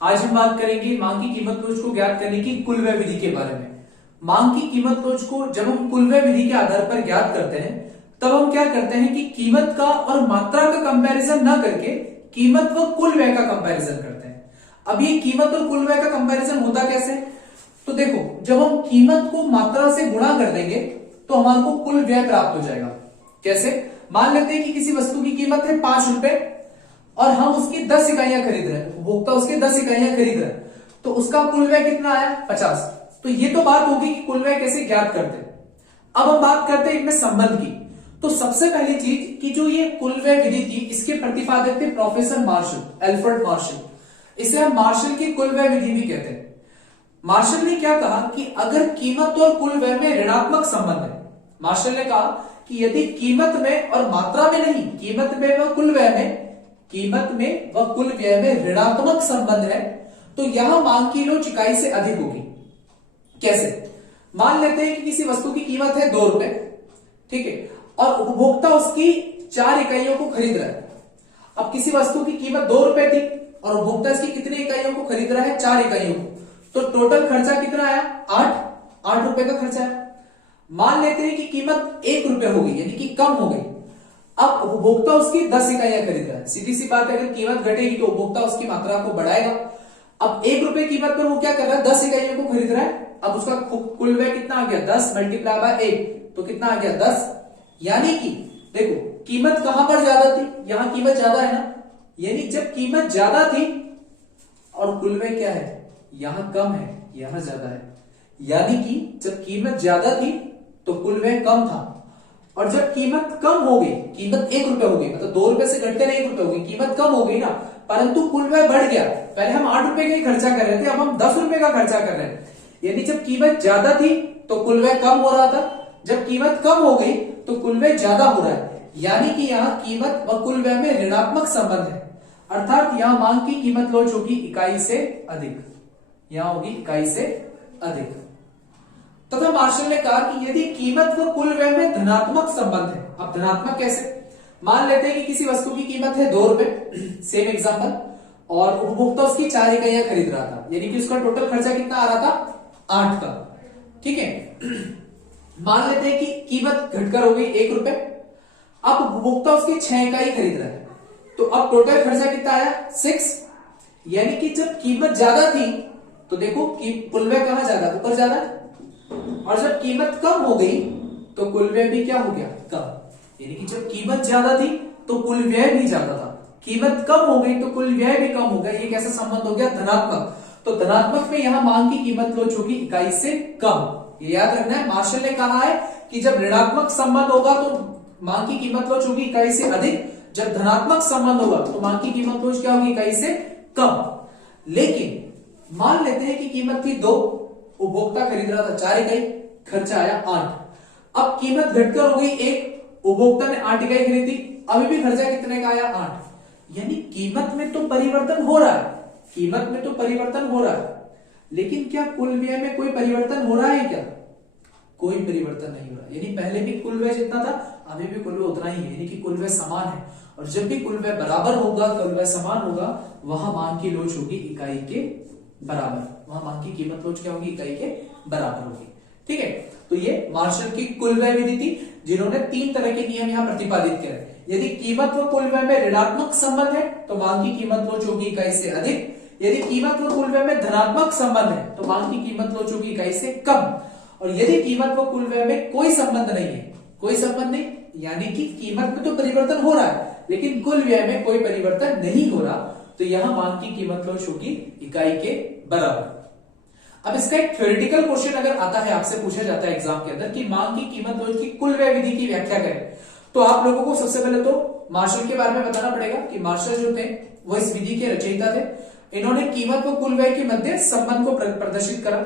आज हम बात करेंगे मांग की कीमत लोच को ज्ञात करने की कुल-व्यय विधि के बारे में। मांग की कीमत लोच को जब हम कुल-व्यय विधि के आधार पर ज्ञात करते हैं, तब हम क्या करते हैं कि कीमत का और मात्रा का कंपैरिजन ना करके कीमत व कुल व्यय का कंपैरिजन करते हैं। अब ये कीमत और कुल व्यय का कंपैरिजन होता कैसे? तो देखो, जब हम कीमत को मात्रा से गुणा कर देंगे तो हमारे को कुल व्यय प्राप्त हो जाएगा। कैसे? मान लेते हैं कि किसी वस्तु की कीमत है 5 रुपए और हम उसकी 10 इकाइयां खरीद रहे हैं, उपभोक्ता उसके 10 इकाइयां खरीद रहे हैं, तो उसका कुल व्यय कितना आया? 50। तो ये तो बात होगी कि कुल व्यय कैसे ज्ञात करते हैं। अब हम बात करते हैं इनमें संबंध की। तो सबसे पहली चीज कि जो ये कुल व्यय विधि थी, इसके प्रतिपादक थे प्रोफेसर मार्शल, एल्फ्रेड मार्शल। इसे हम मार्शल की कुल व्यय विधि भी कहते हैं। मार्शल ने क्या कहा कि अगर कीमत और कुल व्यय में ऋणात्मक संबंध है, मार्शल ने कहा कि यदि कीमत में और मात्रा में नहीं, कीमत में व कुल व्यय में, कीमत में व कुल व्यय में ऋणात्मक संबंध है, तो यह मांग की लोच इकाई से अधिक होगी। कैसे? मान लेते हैं कि किसी वस्तु की कीमत है 2 रुपए, ठीक है, और उपभोक्ता उसकी 4 इकाइयों को खरीद रहा है। अब किसी वस्तु की कीमत 2 रुपए थी और उपभोक्ता इसकी कितने इकाइयों को खरीद रहा है? 4 इकाइयों को। तो टोटल खर्चा कितना आया? 8 रुपए का खर्चा है। मान लेते हैं कि कीमत 1 रुपए हो गई, यानी कि कम हो गई। अब उपभोक्ता उसकी 10 इकाइयां खरीद रहा है। सीधी सी बात है, अगर कीमत घटेगी तो उपभोक्ता उसकी मात्रा को बढ़ाएगा। अब 1 रुपए कीमत पर वो क्या कर रहा है? 10 इकाइयों को खरीद रहा है। अब उसका कुल व्यय कितना आ गया? 10 मल्टीप्लाई बाय 1, तो कितना आ गया? 10। यानी कि देखो, कीमत कहां पर ज्यादा थी? यहां कीमत ज्यादा है ना, यानी जब कीमत ज्यादा थी और कुल व्यय क्या है? यहां कम है, यहां ज्यादा है। यानी कि जब कीमत ज्यादा थी तो कुल व्यय कम था, और जब कीमत कम हो गई, कीमत 1 रुपए हो गई, मतलब 2 रुपए से घटकर 1 रुपए हो गई, कीमत कम हो गई ना, परंतु कुल व्यय बढ़ गया। पहले हम 8 रुपए का ही खर्चा कर रहे थे, अब हम 10 रुपए का खर्चा कर रहे हैं। यानी जब कीमत ज्यादा थी तो कुल व्यय कम हो रहा था, जब कीमत कम हो गई तो कुल व्यय ज्यादा हो रहा है। यानी कि यहाँ कीमत व कुल व्यय में ऋणात्मक संबंध है, अर्थात यहाँ मांग की कीमत लोच होगी इकाई से अधिक, यहाँ होगी इकाई से अधिक। तथा मार्शल ने कहा कि यदि कीमत व कुल व्यय में धनात्मक संबंध है। अब धनात्मक कैसे? मान लेते हैं कि किसी वस्तु की कीमत है 2 रुपए, सेम एग्जांपल, और उपभोक्ता उसकी 4 इकाइयां खरीद रहा था, यानी कि उसका टोटल खर्चा कितना आ रहा था? 8 का, ठीक है। मान लेते हैं कि कीमत घटकर हो गई 1 रुपए, अब उपभोक्ता उसकी 6 इकाई खरीद रहा है, तो अब टोटल खर्चा कितना आया? 6। यानी कि जब कीमत ज्यादा थी तो देखो कि कुल व्यय कहां ज्यादा? ऊपर ज्यादा, और जब कीमत कम हो गई तो कुल व्यय भी क्या हो गया? कम। यानी कि जब कीमत ज्यादा थी तो कुल व्यय भी ज्यादा था, कीमत कम हो गई तो कुल व्यय भी कम हो गया। ये कैसा संबंध हो गया? धनात्मक। तो धनात्मक में यहां मांग की कीमत लोच होगी इकाई से कम। ये याद रखना है, मार्शल ने कहा है कि जब ऋणात्मक संबंध होगा तो मांग की कीमत लोच होगी इकाई से अधिक, जब धनात्मक संबंध होगा तो मांग की कीमत लोच क्या होगी? इकाई से कम। लेकिन मान लेते हैं कि कीमत थी 2, उपभोक्ता खरीद रहा था 4 इकाई, खर्चा आया 8। अब कीमत घटकर हो गई 1, उपभोक्ता ने 8 इकाई खरीदी, अभी भी खर्चा कितने का आया? 8। यानी कीमत में तो परिवर्तन हो रहा है, कीमत में तो परिवर्तन हो रहा है, लेकिन क्या कुल व्यय में कोई परिवर्तन हो रहा है? क्या कोई परिवर्तन नहीं हो रहा। यानी पहले भी कुल व्यय जितना था, अभी भी कुल व्यय उतना ही है, यानी कि कुल व्यय समान है। और जब भी कुल व्यय बराबर होगा, कुल व्यय समान होगा, वहां मांग की लोच होगी इकाई के बराबर, वहां मांग की कीमत लोच क्या होगी? इकाई के बराबर होगी, ठीक है। तो ये मार्शल की कुल व्यय विधि थी, जिन्होंने 3 तरह के नियम यहां प्रतिपादित किए। यदि कीमत व कुल व्यय में ऋणात्मक संबंध है तो मांग की कीमत लोच होगी इकाई से अधिक, यदि कीमत व कुल व्यय में धनात्मक संबंध है तो मांग की कीमत लोच होगी इकाई से कम, और यदि कीमत व कुल व्यय में कोई संबंध नहीं है, कोई संबंध नहीं, यानी कि कीमत में तो परिवर्तन हो रहा है लेकिन कुल व्यय में कोई परिवर्तन नहीं हो रहा, तो यहां मांग की कीमत लोच होगी इकाई के बराबर। अब इसका एक थ्योरेटिकल क्वेश्चन अगर आता है, आपसे पूछा जाता है एग्जाम के अंदर कि मांग की कीमत लोच की कुल व्यय विधि की व्याख्या करें, तो आप लोगों को सबसे पहले तो मार्शल के बारे में बताना पड़ेगा कि मार्शल जो थे वो इस विधि के रचयिता थे। इन्होंने कीमत व कुल व्यय के मध्य संबंध को प्रदर्शित करा,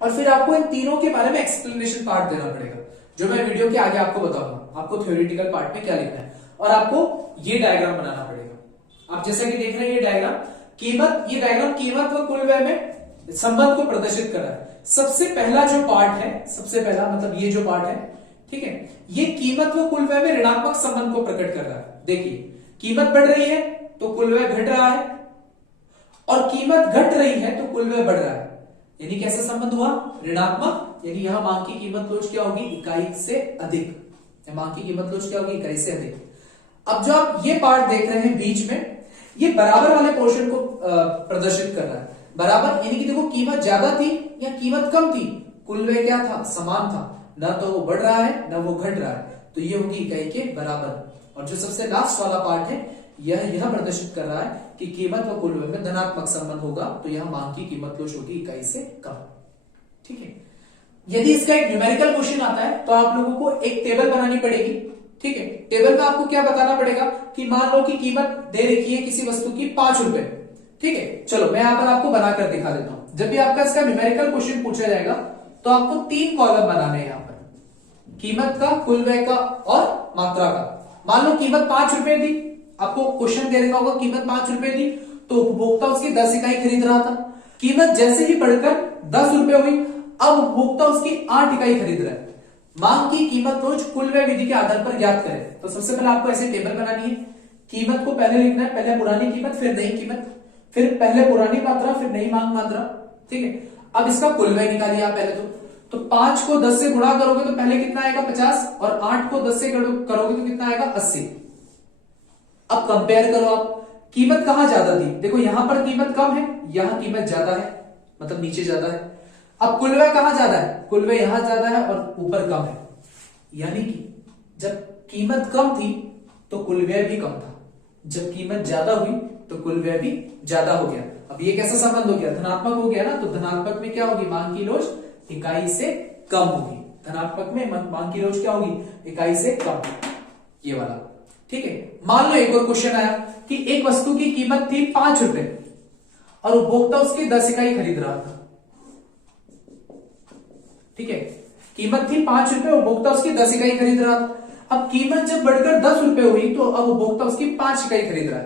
और फिर आपको इन तीनों के बारे में एक्सप्लेनेशन पार्ट देना पड़ेगा, जो मैं वीडियो के आगे आपको बताऊंगा। आपको थ्योरेटिकल पार्ट में क्या लिखना है, और आपको ये डायग्राम बनाना पड़ेगा। आप जैसा कि देख रहे हैं ये डायग्राम, ये डायग्राम कीमत व कुल व्यय में संबंध को प्रदर्शित कर रहा है। सबसे पहला जो पार्ट है, सबसे पहला मतलब ये जो पार्ट है, ठीक है, ये कीमत व कुल व्यय में ऋणात्मक संबंध को प्रकट कर रहा है। देखिए, कीमत बढ़ रही है तो कुल व्यय घट रहा है, और कीमत घट रही है तो कुल व्यय बढ़ रहा है, यानी कैसा संबंध हुआ, ऋणात्मक। यानी यहां मांग की कीमत लोच क्या होगी, इकाई से अधिक। मांग की कीमत लोच क्या होगी, इकाई से अधिक। अब जो आप ये पार्ट देख रहे हैं बीच में, ये बराबर वाले पोर्शन को प्रदर्शित कर रहा है। बराबर यानी कि देखो कीमत ज्यादा थी या कीमत कम थी, कुल व्यय क्या था, समान था, ना तो वो बढ़ रहा है ना वो घट रहा है, तो ये होगी इकाई के बराबर। और जो सबसे लास्ट वाला पार्ट है यह प्रदर्शित कर रहा है कि कीमत व कुल व्यय में धनात्मक संबंध होगा, तो यह मांग की कीमत लोच होगी इकाई से कम। ठीक है, यदि इसका एक न्यूमेरिकल क्वेश्चन आता है तो आप लोगों को एक टेबल बनानी पड़ेगी। ठीक है, टेबल में आपको क्या बताना पड़ेगा कि मान लो कि कीमत दे रखी है किसी वस्तु की 5 रुपए। ठीक है, चलो मैं यहां पर आपको बनाकर दिखा देता हूं। जब भी आपका इसका न्यूमेरिकल क्वेश्चन पूछा जाएगा तो आपको 3 कॉलम बनाने हैं यहां पर, कीमत का, कुल व्यय का और मात्रा का। मान लो कीमत 5 रुपए दी, आपको क्वेश्चन दे रखा होगा कीमत 5 रुपए दी, तो उपभोक्ता उसकी 10 इकाई खरीद रहा था। कीमत जैसे ही बढ़कर 10 रुपए हुई, अब उपभोक्ता उसकी 8 इकाई खरीद रहा है। मांग की कीमत लोच कुल व्यय विधि के आधार पर ज्ञात करें। तो सबसे पहले आपको ऐसे टेबल बनानी है, कीमत को पहले लिखना है, पहले पुरानी कीमत फिर नई कीमत, फिर पहले पुरानी मात्रा फिर नई मांग मात्रा। ठीक है, अब इसका कुल व्यय निकालिए आप पहले तो 5 को 10 से गुणा करोगे तो पहले कितना आएगा 50, और 8 को 10 से करोगे तो कितना आएगा 80। अब कंपेयर करो आप, कीमत कहां ज्यादा थी, देखो यहां पर कीमत कम है, यहां कीमत ज्यादा है, मतलब नीचे ज्यादा है। अब कुल व्यय कहां ज्यादा है, कुल व्यय यहां ज्यादा है और ऊपर कम है, यानी कि जब कीमत कम थी तो कुल व्यय भी कम था, जब कीमत ज्यादा हुई तो कुल व्यय भी ज्यादा हो गया। अब ये कैसा संबंध हो गया, धनात्मक हो गया ना, तो धनात्मक में क्या होगी, मांग की लोच इकाई से कम होगी। धनात्मक में मांग की लोच क्या होगी, इकाई से कम, ये वाला। ठीक है, मान लो एक और क्वेश्चन आया कि एक वस्तु की कीमत थी 5 रुपए और उपभोक्ता उसकी 10 इकाई खरीद रहा था। ठीक है, कीमत थी 5 रुपए, उपभोक्ता उसकी 10 इकाई खरीद रहा था। अब कीमत जब बढ़कर 10 रुपए हुई तो अब उपभोक्ता उसकी 5 इकाई खरीद रहा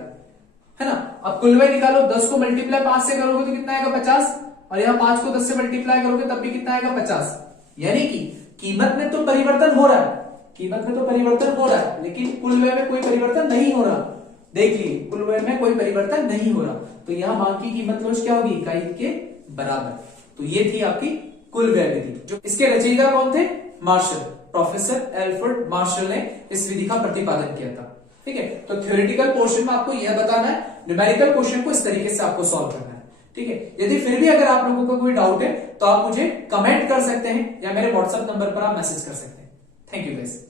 है ना। अब कुल व्यय निकालो, 10 को मल्टीप्लाई 5 से करोगे तो कितना आएगा 50, और यहां 5 को 10 से मल्टीप्लाई करोगे तब भी कितना आएगा 50। यानी कि कीमत में तो परिवर्तन हो रहा है, कीमत में तो परिवर्तन हो रहा है, लेकिन कुल व्यय में कोई परिवर्तन नहीं हो रहा। देखिए, कुल व्यय में कोई परिवर्तन नहीं हो रहा, तो यहां मांग की कीमत लोच क्या होगी, इकाई के बराबर। तो ये थी आपकी कुल व्यय विधि। जो इसके रचयिता कौन थे, मार्शल, प्रोफेसर एल्फ्रेड मार्शल ने इस विधि का प्रतिपादन किया था। ठीक है, तो थ्योरेटिकल पोर्शन में आपको यह बताना है, न्यूमेरिकल क्वेश्चन को इस तरीके से आपको सॉल्व करना है। ठीक है, यदि फिर भी अगर आप लोगों का कोई डाउट है तो आप मुझे कमेंट कर सकते हैं या मेरे व्हाट्सएप नंबर पर आप मैसेज कर सकते हैं। Thank you guys.